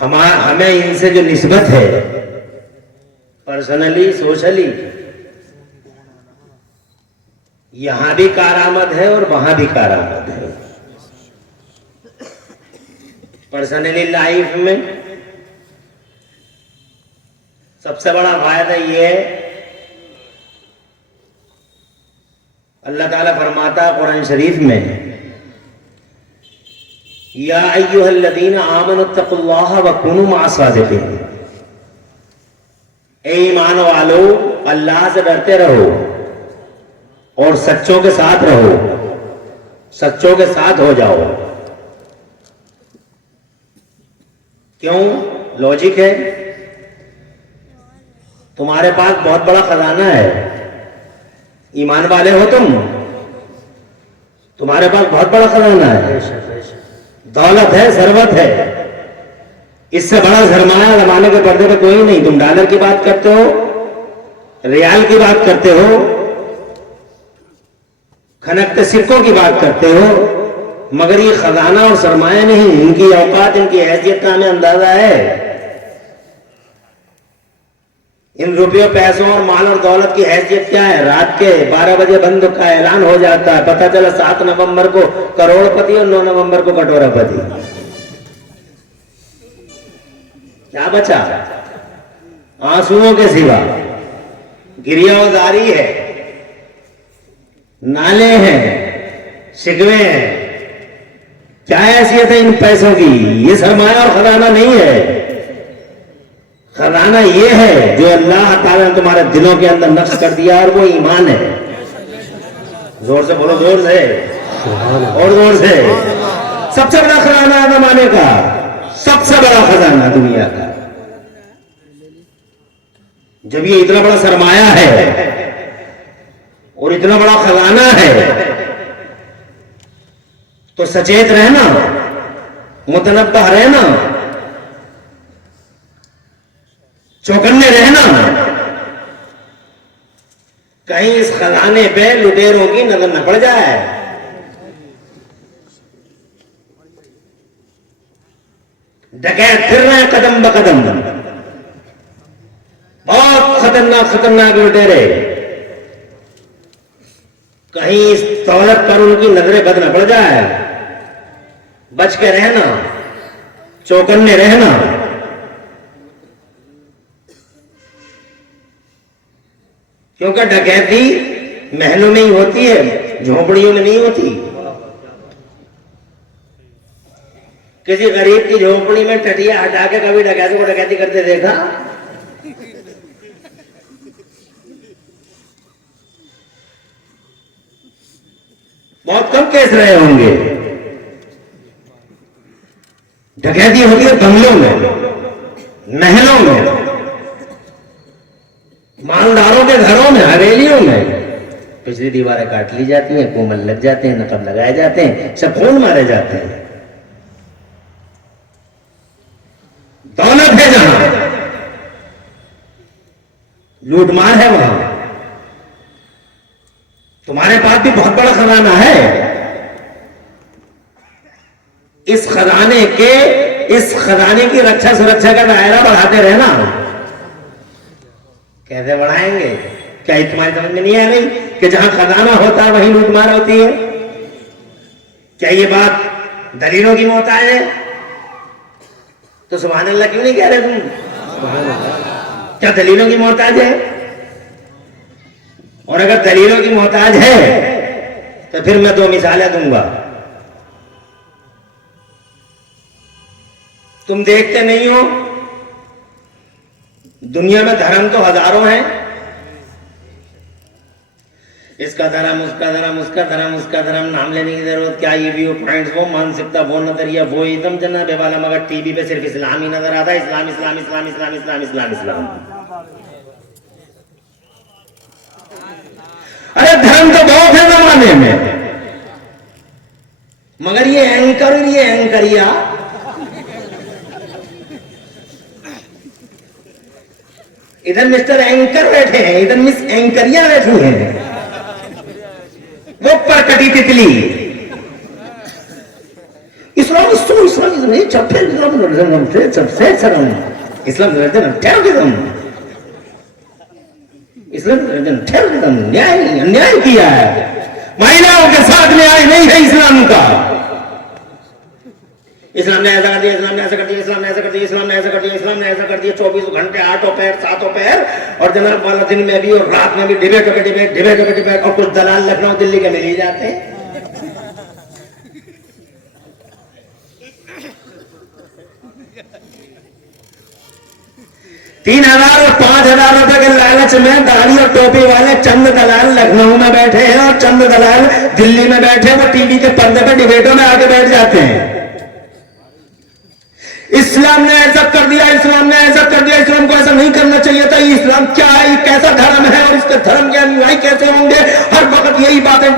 हमें इनसे जो निस्बत है पर्सनली सोशली, यहां भी कारामद है और वहां भी कारामद है। पर्सनली लाइफ में सबसे बड़ा फायदा यह है, अल्लाह ताला फरमाता कुरान शरीफ में, या अय्युहल्लज़ीना आमनुत्तकुल्लाह व कुनू मअस-सादिक़ीन, ए ईमान वालो अल्लाह से डरते रहो और सच्चों के साथ रहो, सच्चों के साथ हो जाओ। क्यों? लॉजिक है, तुम्हारे पास बहुत बड़ा खजाना है, ईमान वाले हो तुम, तुम्हारे पास बहुत बड़ा खजाना है, दौलत है, सरवत है, इससे बड़ा सरमाया जमाने के पर्दे पे कोई नहीं। तुम डॉलर की बात करते हो, रियाल की बात करते हो, खनकते सिक्कों की बात करते हो, मगर ये खजाना और सरमाया नहीं, इनकी औकात, इनकी हैसियत का हमें अंदाजा है। इन रुपयों पैसों और माल और दौलत की हैसियत क्या है? रात के 12 बजे बंद का ऐलान हो जाता है, पता चला 7 नवंबर को करोड़पति और 9 नवंबर को कटोरापति। क्या बचा? आंसुओं के सिवा गिरियावजारी है, नाले हैं, शिकवे हैं। क्या हैसियत है इन पैसों की? ये सरमाया और खजाना नहीं है। खजाना ये है जो अल्लाह ताला ने तुम्हारे दिलों के अंदर नक्श कर दिया, और वो ईमान है। जोर से बोलो, जोर से और जोर से। सबसे बड़ा खजाना जमाने का, सबसे बड़ा खजाना दुनिया का। जब ये इतना बड़ा सरमाया है और इतना बड़ा खजाना है, तो सचेत रहना, मुतनब्बह रहना, चौकन्ने रहना, कहीं इस खजाने पे लुटेरों की नजर न पड़ जाए। डकैत फिर रहे हैं कदम ब कदम, बहुत खतरनाक खतरनाक लुटेरे, कहीं इस दौलत पर उनकी नजरें बद न पड़ जाए। बच के रहना, चौकन्ने रहना। क्योंकि डकैती महलों में ही होती है, झोपड़ियों में नहीं होती। किसी गरीब की झोपड़ी में टटिया हटा के कभी डकैती को डकैती करते देखा? बहुत कम केस रहे होंगे। डकैती होती है बंगलों में, महलों में, मालदारों के घरों में, हवेलियों में। पिछली दीवारें काट ली जाती हैं, कोमल लग जाते हैं, नकब लगाए जाते हैं, सब खून मारे जाते हैं। दौलत है जहां, लूटमार है वहां। तुम्हारे पास भी बहुत बड़ा खजाना है। इस खजाने की रक्षा सुरक्षा का दायरा बढ़ाते रहना। कैसे बढ़ाएंगे? क्या तुम्हारी समझ में नहीं आ रही कि जहां खजाना होता है वहीं लूटमार होती है? क्या ये बात दलीलों की मोहताज है? तो सुभान अल्लाह क्यों नहीं कह रहे तुम? क्या दलीलों की मोहताज है? और अगर दलीलों की मोहताज है तो फिर मैं 2 मिसालें दूंगा। तुम देखते नहीं हो, दुनिया में धर्म तो हजारों हैं। इसका धर्म, उसका धर्म, उसका धर्म, उसका धर्म, नाम लेने की जरूरत क्या? ये व्यू पॉइंट्स, वो मानसिकता, वो नजरिया, वो एकदम जनाबे वाला, मगर टीवी पे सिर्फ इस्लाम ही नजर आता है। इस्लाम इस्लाम इस्लाम इस्लाम इस्लाम इस्लाम इस्लाम। अरे धर्म तो बहुत है जमाने में, मगर ये एंकर, ये एंकरिया, इधर मिस्टर एंकर बैठे हैं, इधर मिस एंकरिया बैठी हैं, वो पर कटी तितली। इस्लाम नहीं सबसे इस्लाम टेररिज्म, इस्लाम न्याय किया है। महिलाओं के साथ न्याय नहीं है इस्लाम का। इस्लाम ने ऐसा कर दिया, इस्लाम ने ऐसा कर दिया, इस्लाम ने ऐसा कर दिया, इस्लाम ने ऐसा कर दिया, इस्लाम ने ऐसा कर दिया। 24 घंटे 8 पैर 7 पैर और जनाब वाला दिन में भी और रात में भी डिबेट और कुछ दलाल लखनऊ दिल्ली के मिल ही जाते हैं। 3,000 और 5,000 रुपए के लालच में दाढ़ी और टोपी वाले चंद दलाल लखनऊ में बैठे हैं और चंद दलाल दिल्ली में बैठे, वो टीवी के पर्दे पे डिबेटों में आके बैठ जाते हैं। इस्लाम ने ऐसा कर दिया, इस्लाम ने ऐसा कर दिया, इस्लाम को ऐसा नहीं करना चाहिए था। इस्लाम क्या है, कैसा धर्म है और इसके धर्म के अनुयायी कैसे होंगे? हर वक्त यही बातें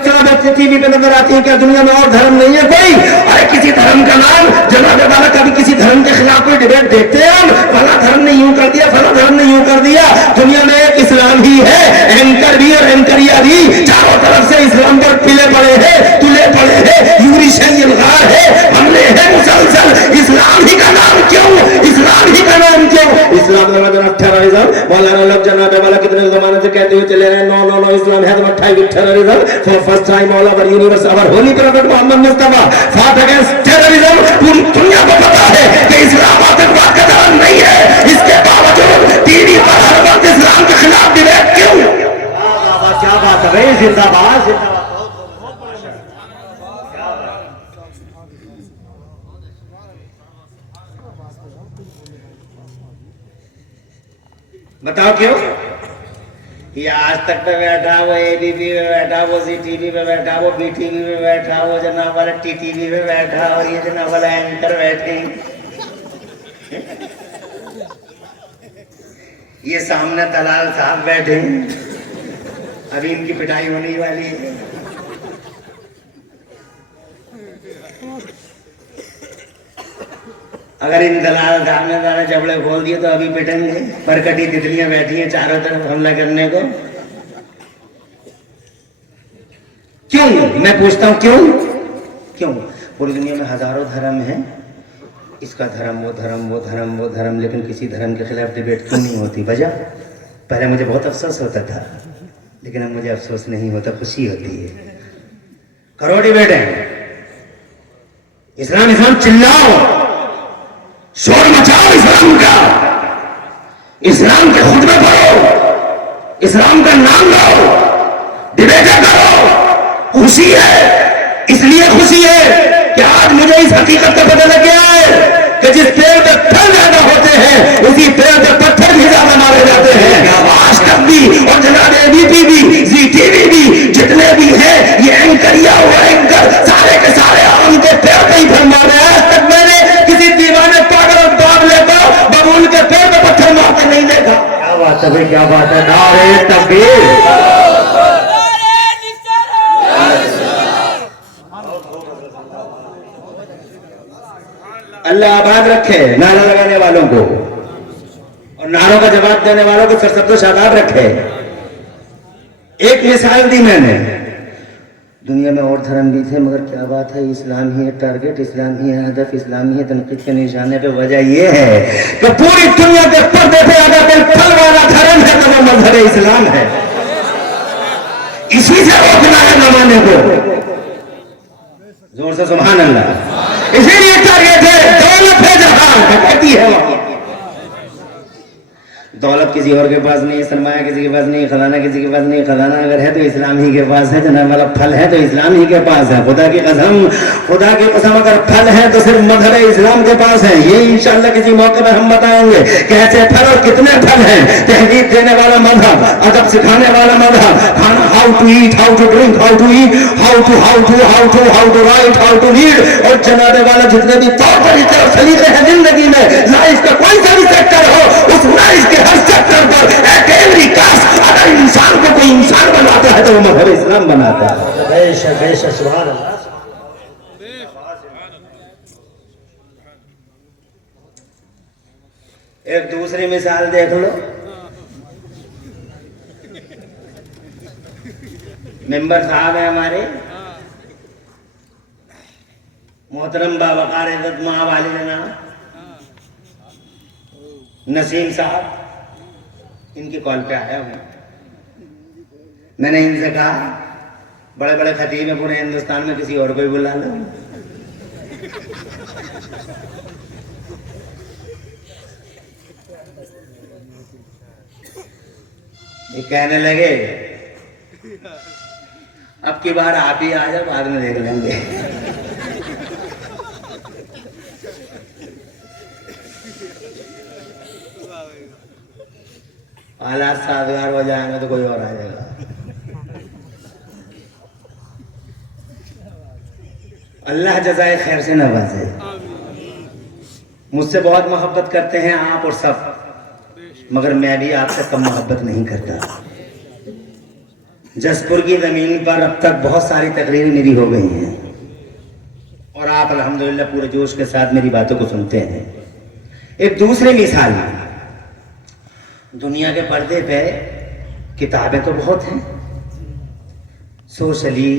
टीवी पे नजर आती है। क्या दुनिया में और धर्म नहीं है कोई? अरे किसी धर्म का नाम जनाब वाला, कभी किसी धर्म के खिलाफ कोई डिबेट देखते हैं हम? फला धर्म ने यूं कर दिया, फला धर्म ने यूं कर दिया। दुनिया में एक इस्लाम ही है, एंकर भी और एंकरिया भी। चारों तरफ से इस्लाम पर पिले पड़े हैं, तुले पड़े हैं, यूरिशल गार है, हमले है मुसलसल। इस्लाम ही का नाम क्यों? इस्लाम ही का नाम क्यों? इस्लाम टेररिज्म। मौलाना लोग जनाब वाला कितने जमाने से कहते हुए चले रहे, नो नो नो इस्लाम है तो terrorism. For first time all over universe our holy prophet Muhammad Mustafa fought against terrorism. पूरी दुनिया को पता है कि इस्लाम आतंकवाद का धर्म नहीं है। इसके बावजूद टीवी पर हर वक्त इस्लाम के खिलाफ डिबेट क्यों? क्या बात है भाई, जिंदाबाद जिंदाबाद। बताओ क्यों? ये आज तक पे बैठा, वो एबीपी पे बैठा, वो जी टीवी पे बैठा, वो बीटीवी पे बैठा, वो जनाब वाला टीटीवी पे बैठा और ये जनाब वाला एंकर बैठे, ये सामने दलाल साहब बैठे। अभी इनकी पिटाई होने वाली है। अगर इन दलाल साहब ने दाना जबड़े खोल दिए तो अभी पिटेंगे। परकटी तितलियां बैठी हैं चारों तरफ हमला करने को। क्यों? मैं पूछता हूं क्यों? क्यों? पूरी दुनिया में हजारों धर्म हैं, इसका धर्म वो धर्म, वो धर्म वो धर्म, लेकिन किसी धर्म के खिलाफ डिबेट क्यों नहीं होती? वजह? पहले मुझे बहुत अफसोस होता था, लेकिन अब मुझे अफसोस नहीं होता, खुशी होती है। करो डिबेट है, इस्लाम इस्लाम चिल्लाओ, शोर मचाओ इस्लाम का, इस्लाम के खुतबे पढ़ो, इस्लाम का नाम लो, डिबेट करो। खुशी है, इसलिए खुशी है कि आज मुझे इस हकीकत का पता लग गया है कि जिस पेड़ पे फल ज्यादा होते हैं उसी पेड़ पे पत्थर भी ज्यादा मारे जाते हैं। आज तक भी और जनाब एबीपी भी, जी टीवी भी, जितने भी हैं ये एंकरिया और एंकर सारे के सारे आम के पेड़ पे ही फल मार रहे हैं। आज तक मैंने किसी दीवाने पागल और बाप लेकर बबूल के पेड़ पे पत्थर मारते नहीं देखा। क्या बात है भाई, क्या बात है। नारे तकबीर। अल्लाह आबाद रखे नारा लगाने वालों को और नारों का जवाब देने वालों को सरसब्दो शादाब रखे। एक मिसाल दी मैंने, दुनिया में और धर्म भी थे मगर क्या बात है, इस्लाम ही है टारगेट, इस्लाम ही है हदफ, इस्लाम ही है तनकीद के निशाने पे। वजह यह है कि पूरी दुनिया के पर्दे पे अगर कोई फल वाला धर्म है तो वो मजहब इस्लाम है। इसी से रोकना है जमाने को। जोर से सुभान अल्लाह। इसीलिए टारगेट है दौलत है जहां कहती है। दौलत किसी और के पास नहीं, सरमाया किसी के पास नहीं, खजाना किसी के पास नहीं। खजाना अगर है तो इस्लाम ही के पास है, जनाब वाला फल है तो इस्लाम ही के पास है। खुदा की कसम, खुदा की कसम, अगर फल है तो सिर्फ मजहब इस्लाम के पास है। ये इंशाअल्लाह किसी मौके पर हम बताएंगे कैसे फल और कितने फल हैं। तहजीब देने वाला मजहब, अदब सिखाने वाला मजहब, खाना how to eat, how to drink, how to eat, how to write, how to read. और जनाब वाला जितने भी तौर तरीके और सलीके हैं जिंदगी में, लाइफ का कोई सा भी सेक्टर हो, उस लाइफ के हर सेक्टर पर एवरी कास्ट अगर इंसान को कोई इंसान बनाता है तो वो मजहब इस्लाम बनाता है। बेशक बेशक सुभान अल्लाह। एक दूसरी मिसाल देख लो। मेंबर साहब है हमारे, मोहतरम बावकार इज्जत माँ वाले नसीम साहब, इनकी कॉल पे आया हूँ। मैंने इनसे कहा बड़े बड़े खतीब है पूरे हिंदुस्तान में, किसी और को ही बुला लो। ये कहने लगे अब की बार आप ही आ जाओ, बाद में देख लेंगे। हालात साजगार हो जाएंगे तो कोई और आ जाएगा। अल्लाह जज़ाए खैर से नवाजे। मुझसे बहुत मोहब्बत करते हैं आप और सब, मगर मैं भी आपसे कम मोहब्बत नहीं करता। जसपुर की जमीन पर अब तक बहुत सारी तकरीरें मेरी हो गई हैं और आप अल्हम्दुलिल्लाह पूरे जोश के साथ मेरी बातों को सुनते हैं। एक दूसरी मिसाल, दुनिया के पर्दे पे किताबें तो बहुत हैं, सोशली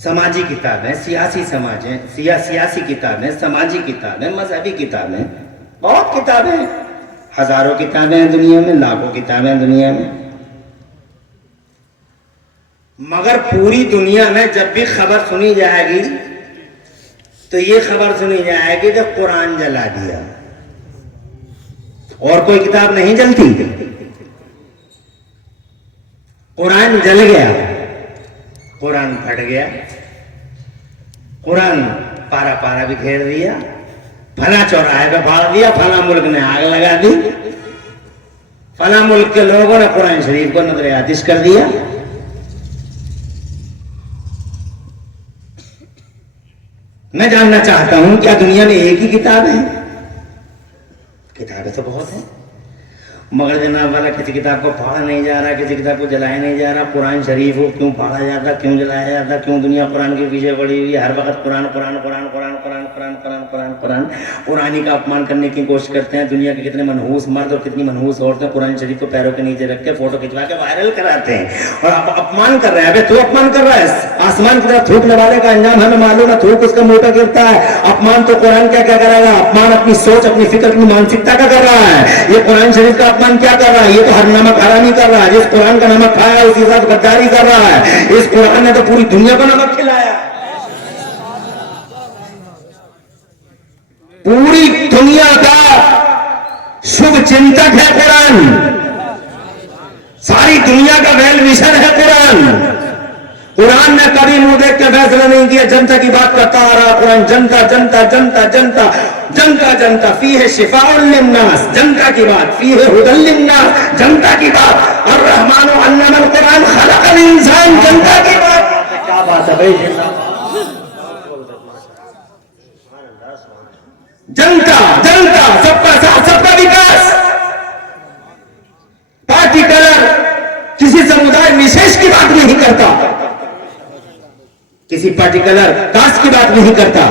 समाजी किताबें, सियासी समाजें, सियासी किताबें, समाजी किताबें, मजहबी किताबें, बहुत किताबें, हजारों किताबें हैं दुनिया में, लाखों किताबें हैं दुनिया में। मगर पूरी दुनिया में जब भी खबर सुनी जाएगी तो ये खबर सुनी जाएगी कि कुरान जला दिया, और कोई किताब नहीं जलती। कुरान जल गया, कुरान फट गया, कुरान पारा पारा भी घेर दिया, फला चौराहे पे फाड़ दिया, फला मुल्क ने आग लगा दी, फला मुल्क के लोगों ने कुरान शरीफ को नजर आतिश कर दिया। मैं जानना चाहता हूं क्या दुनिया में एक ही किताब है? किताबें तो बहुत हैं, मगर जनाब वाला किसी किताब को पढ़ा नहीं जा रहा, किसी किताब को जलाया नहीं जा रहा। कुरान शरीफ हो क्यों पढ़ा जाता, क्यों जलाया जाता, क्यों दुनिया कुरान के पीछे पड़ी हुई है? हर वक्त कुरान कुरान कुरान कुरान कुरान कुरान कुरान कुरान कुरान कुरानी का अपमान करने की कोशिश करते हैं। दुनिया के कितने मनहूस मर्द और कितनी मनहूस औरतें कुरान शरीफ को पैरों के नीचे रख के फोटो खिंचवा के वायरल कराते हैं और आप अपमान कर रहे हैं। अबे तू अपमान कर रहा है, आसमान की तरफ थूकने वाले का अंजाम हमें मालूम है, थूक उसका मुंह पे गिरता है। अपमान तो कुरान क्या क्या करेगा? अपमान अपनी सोच, अपनी फिक्र, अपनी मानसिकता का कर रहा है। ये कुरान शरीफ का अपमान क्या कर रहा है? ये तो हर नमक हरामी कर रहा है। जिस कुरान का नमक खाया उसी साथ गद्दारी कर रहा है। इस कुरान ने तो पूरी दुनिया को नमक खिलाया, पूरी दुनिया का शुभ चिंतक है कुरान, सारी दुनिया का वेल विशर है कुरान। कुरान ने कभी मुंह देख के फैसला नहीं किया, जनता की बात करता आ रहा कुरान। जनता जनता जनता जनता जनता जनता, फी है शिफाउल लिन्नास, जनता की बात, फी है हुदल लिन्नास, जनता की बात, और रहमान अल्लमल कुरान खलकल इंसान, जनता की बात। क्या बात है भाई? जनता जनता, सबका साथ, सबका विकास। पार्टी कलर किसी समुदाय विशेष की बात नहीं करता, किसी पर्टिकुलर कास्ट की बात नहीं करता।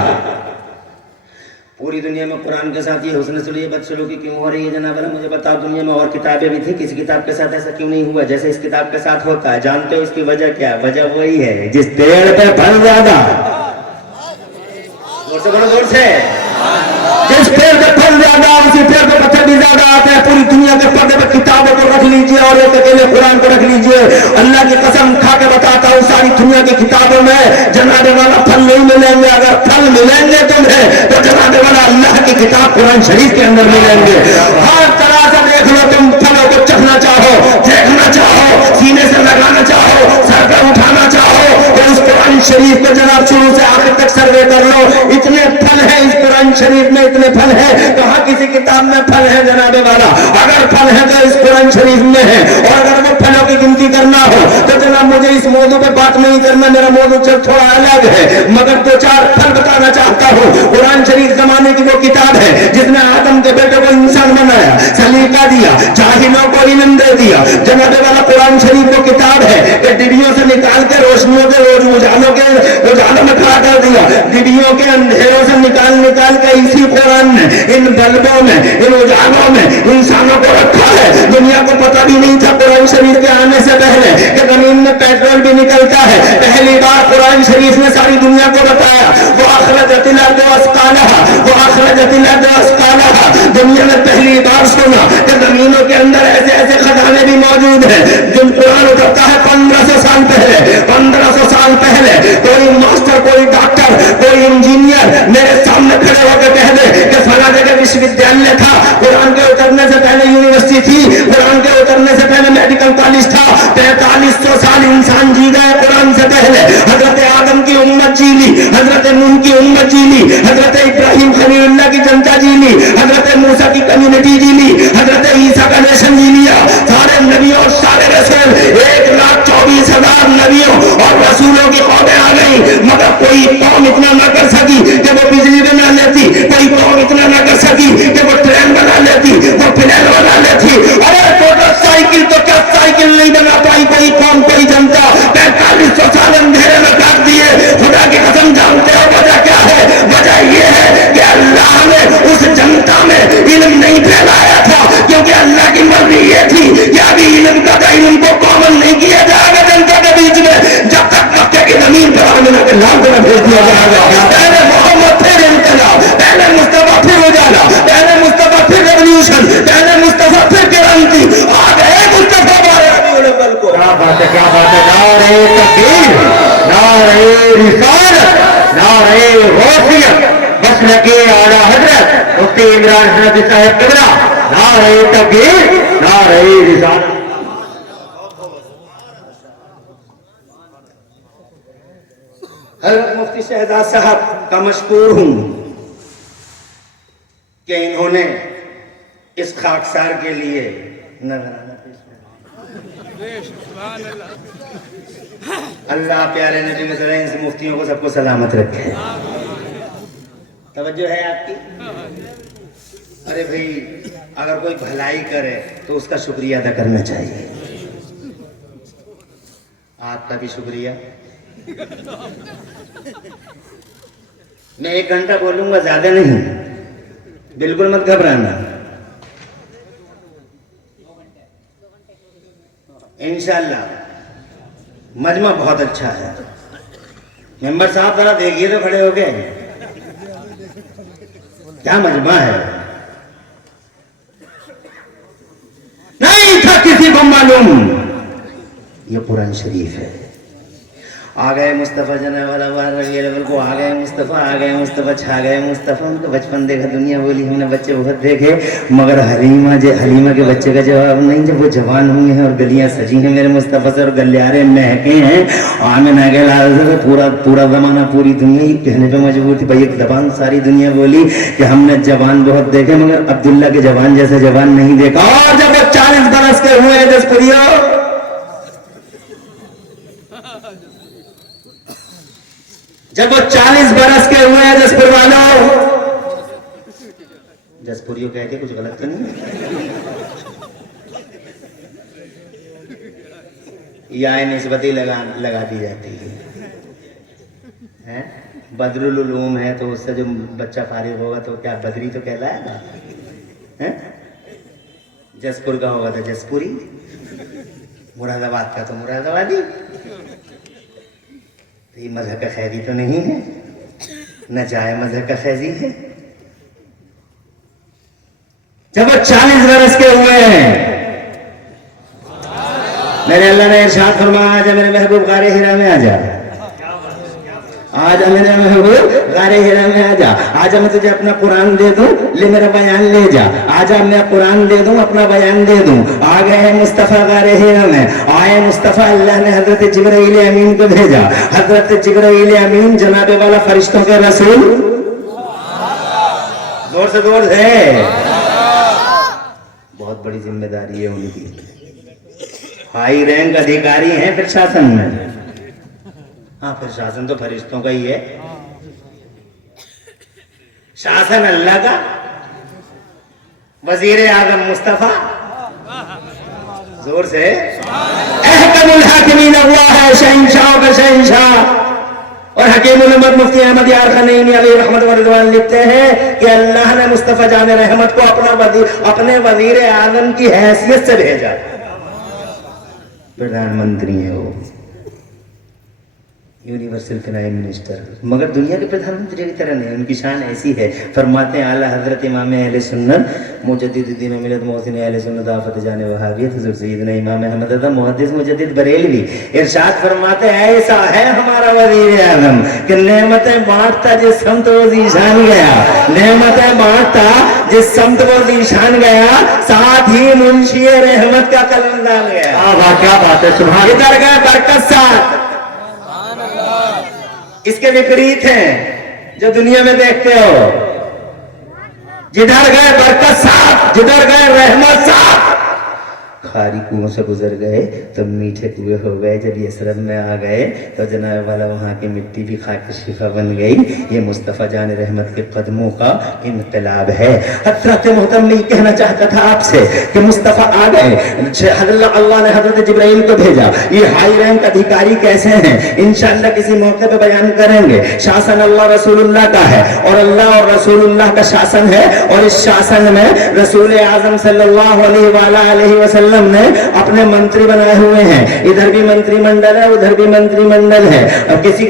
पूरी दुनिया में कुरान के साथ ये हुस्न सुलूकी बदसलूकी क्यों हो रही है जनाब? मुझे बताओ, दुनिया में और किताबें भी थी, किसी किताब के साथ ऐसा क्यों नहीं हुआ जैसे इस किताब के साथ होता है? जानते हो इसकी वजह क्या? वजह वही है, जिस पेड़ पे फल ज्यादा, जोर से बोलो, जोर से, जिस पेड़ पे फल ज्यादा उसी पेड़ पे पत्थर भी ज्यादा आते हैं। पूरी दुनिया के पर्दे पे किताबों को रख लीजिए और एक अकेले कुरान को रख लीजिए। अल्लाह की कसम खा के बताता हूँ, सारी दुनिया की किताबों में जनाबे वाला फल नहीं मिलेंगे। अगर फल मिलेंगे तुम्हें तो जनाबे वाला अल्लाह की किताब कुरान शरीफ के अंदर मिलेंगे। हर तरह से देख लो, तुम फलों को चखना चाहो, देखना चाहो, सीने से लगाना चाहो, सर पे उठाना चाहो, तो उस कुरान शरीफ को जनाब शुरू से आखिर तक सर्वे कर लो। इतने फल है इस कुरान शरीफ में, इतने फल है, कहाँ किसी किताब में फल है जनाबे वाला? अगर फल है तो इस कुरान शरीफ में है। और अगर वो फलों की गिनती करना हो तो जनाब मुझे इस मौजू पे बात नहीं करना, मेरा मौजू थोड़ा अलग है, मगर दो चार फल बताना चाहता हूँ। कुरान शरीफ जमाने की वो किताब है जिसने आदम के बेटे को इंसान बनाया, सलीका दिया, जाहिलों को इल्म दे दिया। जनाबे वाला कुरान शरीफ वो किताब है कि डिबियों से निकाल के रोशनियों के उजालों में खड़ा कर दिया, डिबियों के अंधेरों से निकाल निकाल के इसी कुरान कुरान ने इन बल्बों में, इन उजालों में इंसानों को रखा है। दुनिया को पता भी नहीं था कुरान शरीफ के आने से पहले कि जमीन में पेट्रोल भी निकलता है। पहली बार कुरान शरीफ ने सारी दुनिया को बताया। वो अखरजतिल अर्द अस्कालहा, वो अखरजतिल अर्द अस्कालहा। दुनिया ने पहली बार सुना कि जमीनों के अंदर ऐसे ऐसे खजाने भी मौजूद हैं। जिन कुरान उतरता है 1500 साल पहले, 1500 साल पहले कोई मास्टर, कोई डॉक्टर, कोई इंजीनियर मेरे सामने खड़े होकर कह दे कि फला जगह विश्वविद्यालय था, कुरान के उतरने से पहले यूनिवर्सिटी थी, कुरान के उतरने से पहले मेडिकल कॉलेज था। 4500 साल इंसान जी गए कुरान से पहले। हजरत आदम की उम्मत जी ली, हजरत नूह की उम्मत जी ली, हजरत इब्राहिम खलीलुल्लाह की जनता जी ली, हजरत मूसा की कम्युनिटी जी ली, हजरत ईसा का नेशन जी लिया। सारे नबियों और सारे रसूल, 1,24,000 नबियों और रसूलों की कौमें आ गई, मगर कोई कौम इतना ना कर सकी कि वो बिजली बना लेती, कोई कौम इतना ना कर सकी कि वो ट्रेन बना लेती, वो प्लेन बना लेती। अरे मोटरसाइकिल तो क्या साइकिल नहीं बना पाई कोई कौम, कोई जनता। 4500 साल अंधेरे में काट दिए। खुदा की कसम, जानते हो वजह क्या है? वजह यह है कि अल्लाह ने उस जनता में इल्म नहीं फैलाया था, क्योंकि अल्लाह की मर्जी ये थी कि अभी इल्म का इल्म को कॉमन नहीं किया जाएगा जनता के बीच में, जब तक मक्के की जमीन पर आमिना के नाम पर भेज दिया जाएगा। पहले मोहम्मद, फिर इनकलाब, पहले मुस्तफा, फिर उजाला, पहले मुस्तफा, फिर रेवोल्यूशन, पहले मुस्तफा, फिर क्रांति। आ गए मुस्तफा बारह रबीउल अव्वल को। क्या बात है, क्या बात है। नारे तकबीर, नारे रिसालत, नारे गौसियत, मसलके आला हजरत मुफ्ती इमरान हनफी साहब किबला। नारे तकबीर, नारे रिसालत। हजरत मुफ्ती शहजाद साहब का मशकूर हूं कि इन्होंने इस खाकसार के लिए अल्लाह प्यारे नबी में से मुफ्तियों को सबको सलामत रखे। तवज्जो है आपकी? अरे भाई, अगर कोई भलाई करे तो उसका शुक्रिया अदा करना चाहिए। आपका भी शुक्रिया। मैं 1 घंटा बोलूंगा, ज्यादा नहीं, बिल्कुल मत घबराना। इंशाल्लाह मजमा बहुत अच्छा है। मेंबर साहब जरा देखिए तो खड़े हो गए, क्या मजमा है। नहीं था किसी को मालूम ये कुरान शरीफ है। आ गए मुस्तफ़ा जनाब को, आ गए मुस्तफ़ा, आ गए मुस्तफ़ा, छा गए मुस्तफ़ा। उनका बचपन देखा, दुनिया बोली हमने बच्चे बहुत देखे, मगर हलीमा के बच्चे का जवाब नहीं। जब वो जवान हुए हैं और गलियां सजी हैं मेरे मुस्तफ़ा से और गलियारे महके हैं, आमिना के लाल से पूरा जमाना, पूरी दुनिया ही कहने पे मजबूर थी। भाई एक जबान सारी दुनिया बोली कि हमने जवान बहुत देखे, मगर अब्दुल्ला के जवान जैसे जवान नहीं देखा। और जब वो 40 बरस के हुए जसपुरिया, जब वो 40 बरस के हुए हैं जसपुर वालों, जसपुरियों कह के कुछ गलत तो नहीं? या निस्बती लगा दी जाती है। बदरुल उलूम है तो उससे जो बच्चा फारिग होगा तो क्या बदरी तो कहलाएगा? जसपुर का होगा तो जसपुरी, मुरादाबाद का तो मुरादाबादी। ये मजहब का खैरी तो नहीं है, न जाए मजहब का खैरी है। जब वो 40 बरस के हुए हैं, मेरे अल्लाह ने इरशाद फरमाया, आजा मेरे महबूब गारे हिरा में आजा, आजा मेरे महबूब गारे हिरा में आजा, आजा मैं तुझे अपना कुरान दे दूं, ले मेरा बयान ले जा, आजा मैं कुरान दे दूं, अपना बयान दे दूं। आ गए हैं मुस्तफ़ा गारे हिरा में। आए मुस्तफ़ा, अल्लाह ने हजरत जिब्राइल अमीन को भेजा। हजरत जिब्राइल अमीन जनाबे वाला फरिश्तों के रसूल, जोर से है, बहुत बड़ी जिम्मेदारी है उनकी। हाई रैंक अधिकारी हैं प्रशासन में। हाँ, प्रशासन तो फरिश्तों का ही है, शासन अल्लाह का। वजीर आजम मुस्तफा, जोर से, अहकमुल हाकिमीन हुआ है, शहंशाह का शहंशाह। और हकीम उम्मत मुफ्ती अहमद यार खनैनी अलैहि रहमत व रिज़वान लिखते हैं कि अल्लाह ने मुस्तफा जान रहमत को अपने वजीर आजम की हैसियत से भेजा। प्रधानमंत्री है वो, यूनिवर्सल प्राइम मिनिस्टर, मगर दुनिया के प्रधानमंत्री की तरह नहीं, उनकी शान ऐसी है। फरमाते हैं आला हजरत इमाम अहले सुन्नत मुजद्दिदुद्दीन मिल्लत मोहसिन अहले सुन्नत आफत जाने वहाबियत हुजूर सैयदना इमाम अहमद रज़ा मुहद्दिस मुजद्दिद बरेलवी इरशाद फरमाते हैं ऐसा है हमारा वज़ीर आज़म कि नेमतें बांटता जिस समत वो ज़ीशान गया, नेमतें बांटता जिस समत वो ज़ीशान गया, साथ ही मुंशी रहमत का कलमदान गया। क्या बात है, सुभान। इधर गए बरकत साथ, इसके विपरीत हैं जो दुनिया में देखते हो, जिधर गए बरकत साथ, जिधर गए रहमत साथ। खारी कुओं से गुजर गए तो मीठे कुएं हो गए, जब यसरब में आ गए तो जनाब वाला वहाँ की मिट्टी भी खाक शिफा बन गई। ये मुस्तफ़ा जान रहमत के कदमों का इनकलाब है। हज़रत मोहतरम ने कहना चाहता था आपसे कि मुस्तफ़ा आ गए, अल्लाह ने हज़रत जिब्राइल को भेजा। ये हाई रैंक अधिकारी कैसे हैं, इंशाअल्लाह किसी मौके पे बयान करेंगे। शासन अल्लाह रसूलुल्लाह का है और अल्लाह और रसूलुल्लाह का शासन है, और इस शासन में रसूल आज़म सल्लल्लाहु अलैहि वसल्लम ने अपने मंत्री बनाए हुए हैं। इधर भी मंत्रिमंडल है, उधर भी मंत्रिमंडल है। अब किसी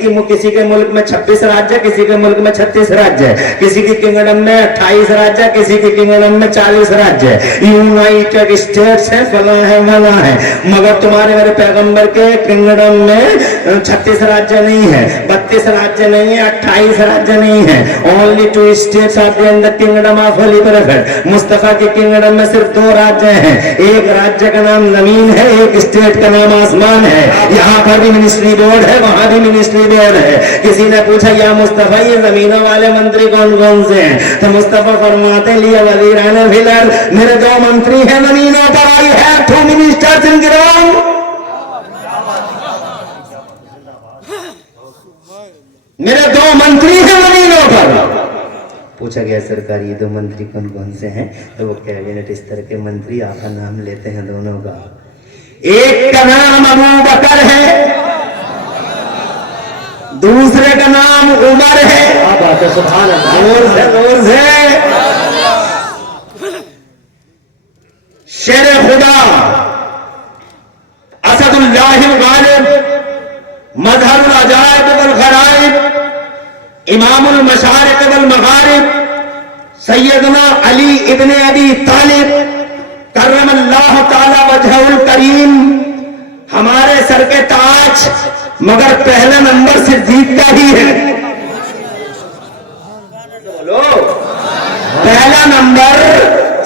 के मुल्क में 26 राज्य, किसी के मुल्क में 36 राज्य है, किसी की किंगडम में 28 राज्य, किसी की किंगडम में 40 राज्य है। यूनाइटेड स्टेट्स है, फला है, मना है, मगर तुम्हारे मेरे पैगंबर के किंगडम में 36 राज्य नहीं है, 32 राज्य नहीं है, 28 राज्य नहीं है। Only 2 states are in the kingdom of holy prophet. Mustafa के किंगडम में सिर्फ 2 राज्य हैं, एक राज्य का नाम जमीन है, एक स्टेट का नाम आसमान है। यहाँ पर भी मिनिस्ट्री बोर्ड है, वहां भी मिनिस्ट्री बोर्ड है। किसी ने पूछा या मुस्तफा ये जमीनों वाले मंत्री कौन कौन से हैं, तो मुस्तफा फरमाते लिया वजीरान फिलर, मेरे 2 मंत्री हैं जमीनों पर, I have 2 ministers in ground. मेरे 2 मंत्री हैं जमीनों पर। पूछा गया सरकार ये 2 मंत्री कौन कौन से हैं, तो वो कैबिनेट स्तर के मंत्री आपका नाम लेते हैं दोनों का। एक का नाम अबू बकर है, दूसरे का नाम उमर है। बात है, सुभान अल्लाह, जोर से शेर खुदा असदुल्लाह गालिब मजहरुल अजाइब वल गराइब इमामुल मशारिक वल मगारिब सैयदना अली इब्ने अबी तालिब करमल्लाहु ताला वजहुल करीम, हमारे सर के ताज, मगर पहला नंबर सिद्दीक का ही है। बोलो, पहला नंबर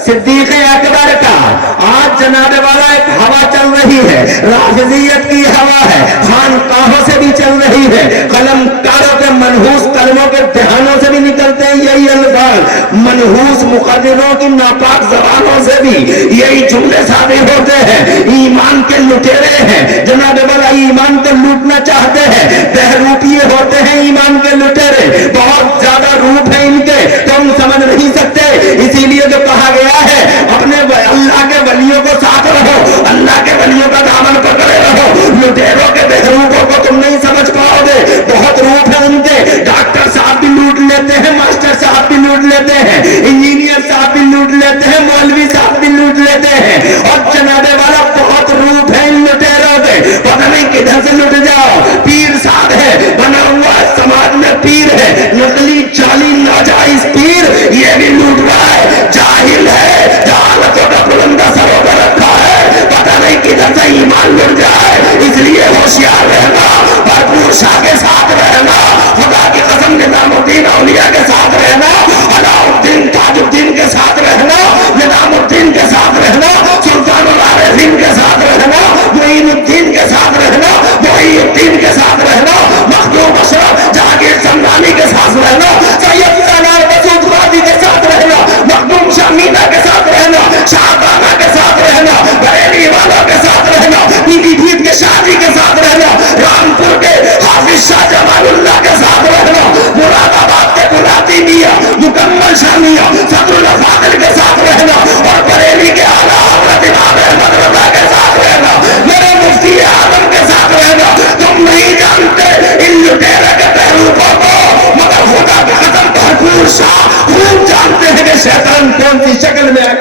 सिद्दीक अकबर का। आज जनाबे वाला एक हवा चल रही है, राफिजियत की हवा है, खानकाहों से भी चल रही है, कलमकारों के मनहूस कलमों के ध्यानों से भी निकलते हैं यही अल्फाज, मनहूस मुकर्रिरों की नापाक जबानों से भी यही जुमले साबित होते हैं। ईमान के लुटेरे हैं जनाबे वाला, ईमान को लूटना चाहते हैं, बहरूपिये होते हैं ईमान के लुटेरे, बहुत ज्यादा रूप है इनके तो हम समझ नहीं सकते। इसीलिए जो कहा गया है अपने अल्लाह के वलियों को साथ रहो, अल्लाह के वलियों का दामन पकड़े रहो, लुटेरों के बेहरूपों को तुम नहीं समझ पाओगे। बहुत रूप है उनके, डॉक्टर साहब भी लूट लेते हैं, मास्टर साहब भी लूट लेते हैं, इंजीनियर साहब भी लूट लेते हैं, मौलवी साहब भी लूट लेते हैं, और जनाबे वाला बहुत रूप है इन लुटेरों के, पता नहीं किधर से लुट जाओ। पीर साहब है, बना हुआ समाज में पीर है, नकली जाली नाजायज पीर, ये भी लूट रहा है, जाहिल है, जहालतों का बुलंदा सरों पर रखा है, पता नहीं किधर से ईमान लुट जाए। इसलिए होशियार रहना, भरपूर शाह के साथ रहना, खुदा की कसम निजामुद्दीन औलिया के साथ रहना, अलाउद्दीन ताजुद्दीन के साथ रहना, निजामुद्दीन के साथ रहना, सुल्तानुल आरिफीन के साथ रहना, मुईनुद्दीन के साथ रहना, मुहीउद्दीन के साथ रहना, मखदूम अशरफ जहांगीर समदानी के साथ रहना, सैयद सलार मसूद गाजी के साथ रहना, मखदूम शामीना के साथ रहना, शाहबाना के साथ रहना, बरेली वालों के साथ रहना, पीलीभीत के शादी के साथ रहना, रामपुर के हाफिज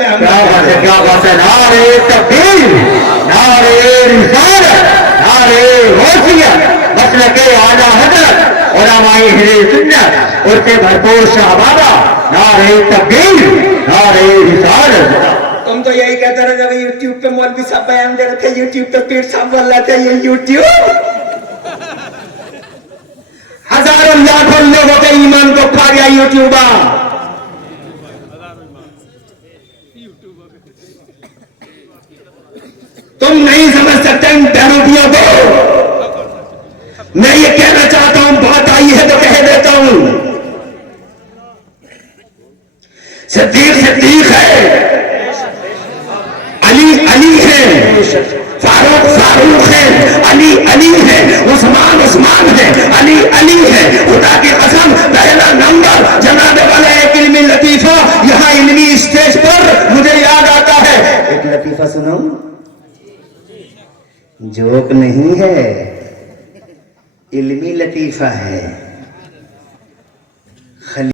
में क्या बात है, क्या बात है। नारे तकबीर, नारे रिसालत, नारे गौसियत, मसलके आला हज़रत, उलमाए अहले सुन्नत, उससे भरपूर शहबादा। नारे तकबीर, नारे रिसालत। तुम तो यही कहते रहे जब यूट्यूब पे मौलवी साहब बयान दे रहे थे, यूट्यूब पे पीर साहब बोल रहे थे, ये यूट्यूब हजारों लाखों लोगों के ईमान को खा गया यूट्यूबर। तुम नहीं समझ सकते इन बेरूटियों को। मैं ये कहना चाहता हूं, बात आई है तो कह देता हूं। सिद्दीक सिद्दीक है, अली अली है, फारूक फारूक है, अली अली है, उस्मान उस्मान है, अली अली है। खुदा की कसम पहला नंबर जनाबे वाला एक इल्मी लतीफा यहां इल्मी स्टेज पर मुझे याद आता है। एक लतीफा सुनो, जोक नहीं है, इल्मी लतीफा है।